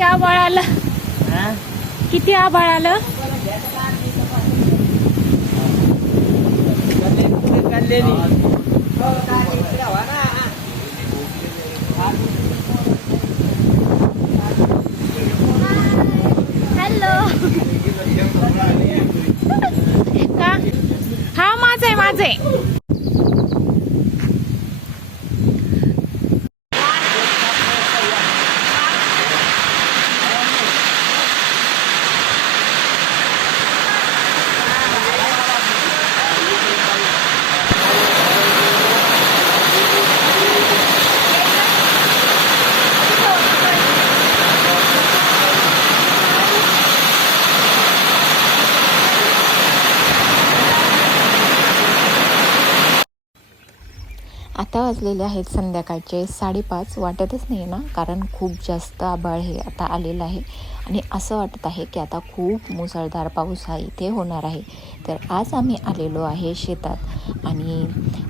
किती आभाळ आलं, किती आभाळ आलं. हॅलो. का हा माझं आहे, माझं आहे. आता वाजलेले आहेत संध्याकाळचे 5:30. वाटतच नाही ना, कारण खूप जास्त आभाळ हे आता आलेलं आहे आणि असं वाटत आहे की आता खूप मुसळधार पाऊस हा इथे होणार आहे. तर आज आम्ही आलेलो आहे शेतात आणि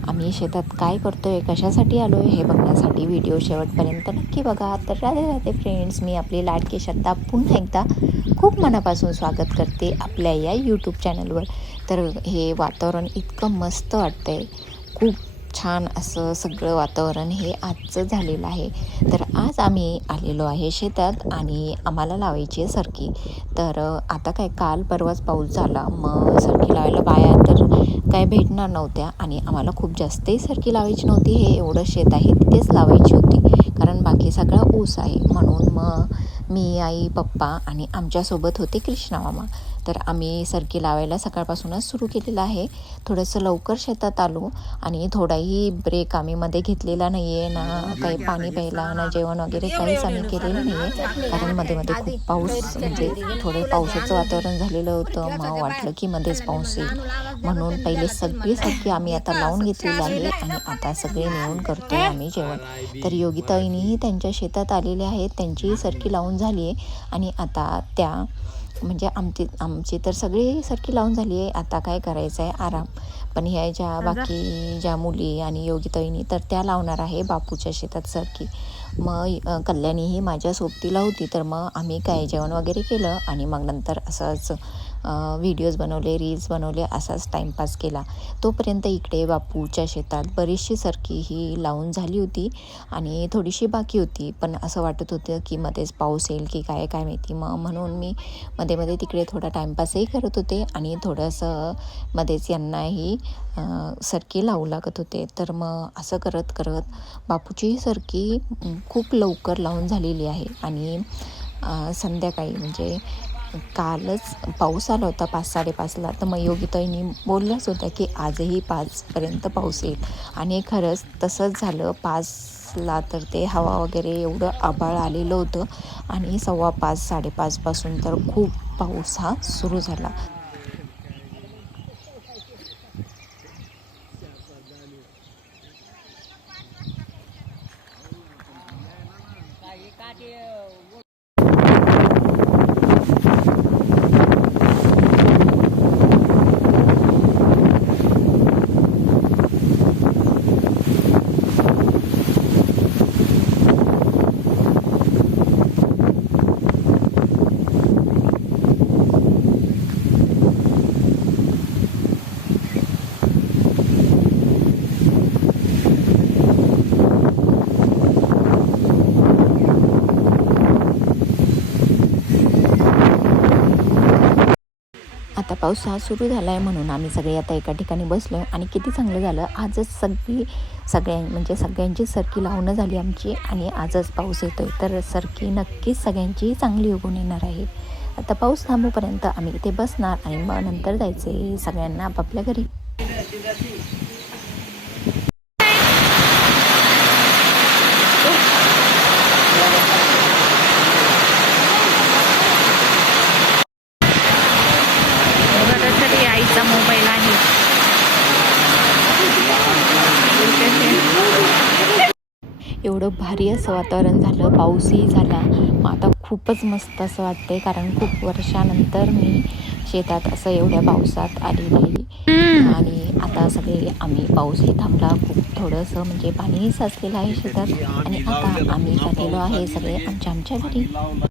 आम्ही शेतात काय करतो आहे, कशासाठी आलो आहे हे बघण्यासाठी व्हिडिओ शेवटपर्यंत नक्की बघा. तर राधे राधे फ्रेंड्स, मी आपली लाडकी श्रद्धा पुन्हा एकदा खूप मनापासून स्वागत करते आपल्या या यूट्यूब चॅनलवर. तर हे वातावरण इतकं मस्त वाटतं आहे, खूप छान असं सगळं वातावरण हे आजचं झालेलं आहे. तर आज आम्ही आलेलो आहे शेतात आणि आम्हाला लावायची आहे सरकी. तर आता काय काल परवाच पाऊस झाला, मग सरकी लावायला बाया तर काय भेटणार नव्हत्या आणि आम्हाला खूप जास्तही सरकी लावायची नव्हती. हे एवढं शेत आहे तिथेच लावायची होती, कारण बाकी सगळा ऊस आहे. म्हणून मग मी, आई, पप्पा आणि आमच्यासोबत होते कृष्णा मामा. तर आम्ही सरकी लावायला सकाळपासूनच सुरू केलेलं आहे. थोडंसं लवकर शेतात आलो आणि थोडाही ब्रेक आम्ही मध्ये घेतलेला नाही आहे ना, काही पाणी प्यायला ना जेवण वगैरे काहीच आम्ही केलेलं नाही आहे, कारण मध्ये खूप पाऊस म्हणजे थोडं पावसाचं वातावरण झालेलं होतं. मग वाटलं की मध्येच पाऊस येईल, म्हणून पहिले सगळी सरकी आम्ही आता लावून घेतलेली आहे आणि आता सगळे मिळून करतो आहे आम्ही जेवण. तर योगिताईनीही त्यांच्या शेतात आलेले आहेत, त्यांचीही सरकी लावून झाली आहे आणि आता त्या म्हणजे आमची तर सगळी सरकी लावून झाली आहे. आता काय करायचं आहे, आराम. पण ह्या बाकी ज्या मुली आणि योगिताईनी तर त्या लावणार आहे बापूच्या शेतात सरकी. मग कल्याणीही माझ्या सोबतीला होती. तर मग आम्ही काय जेवण वगैरे केलं आणि मग नंतर असंच व्हिडिओज बनवले, रील्स बनवले, असाच टाईमपास केला. तोपर्यंत इकडे बापूच्या शेतात बरीचशी सरकी ही लावून झाली होती आणि थोडीशी बाकी होती. पण असं वाटत होतं की मध्येच पाऊस येईल की काय माहिती. मग म्हणून मी मध्ये तिकडे थोडा टाईमपासही करत होते आणि थोडंसं मध्येच यांनाही सरकी लावू लागत होते. तर मग असं करत करत बापूची सरकी खूप लवकर लावून झालेली आहे. आणि संध्याकाळी म्हणजे कालच पाऊस आला होता 5-5:30ला. तर मग योगिताईंनी बोलल्याच होत्या की आजही 5पर्यंत पाऊस येईल आणि खरंच तसंच झालं. 5ला तर ते हवा वगैरे एवढं आभाळ आलेलं होतं आणि 5:15-5:30पासून तर खूप पाऊस हा सुरू झाला. आता पाऊस हा सुरू झाला आहे म्हणून आम्ही सगळे आता एका ठिकाणी बसलो आहे आणि किती चांगलं झालं. आजच सगळ्यांची सरकी लावणं झाली आमची आणि आजच पाऊस येतो आहे. तर सरकी नक्कीच सगळ्यांची चांगली उगवून येणार आहे. आता पाऊस थांबूपर्यंत आम्ही इथे बसणार आणि मग नंतर जायचे सगळ्यांना आपापल्या घरी. आईचा मोबाईल आहे. एवढं भारी असं वातावरण झालं, पाऊसही झाला. मग आता खूपच मस्त असं वाटतंय, कारण खूप वर्षानंतर मी शेतात असं एवढ्या पावसात आलेली आहे. आणि आता सगळे आम्ही पाऊसही थांबला, खूप थोडंसं म्हणजे पाणीही साचलेलं आहे शेतात आणि आता आम्ही चाललेलो आहे सगळे आमच्या घरी.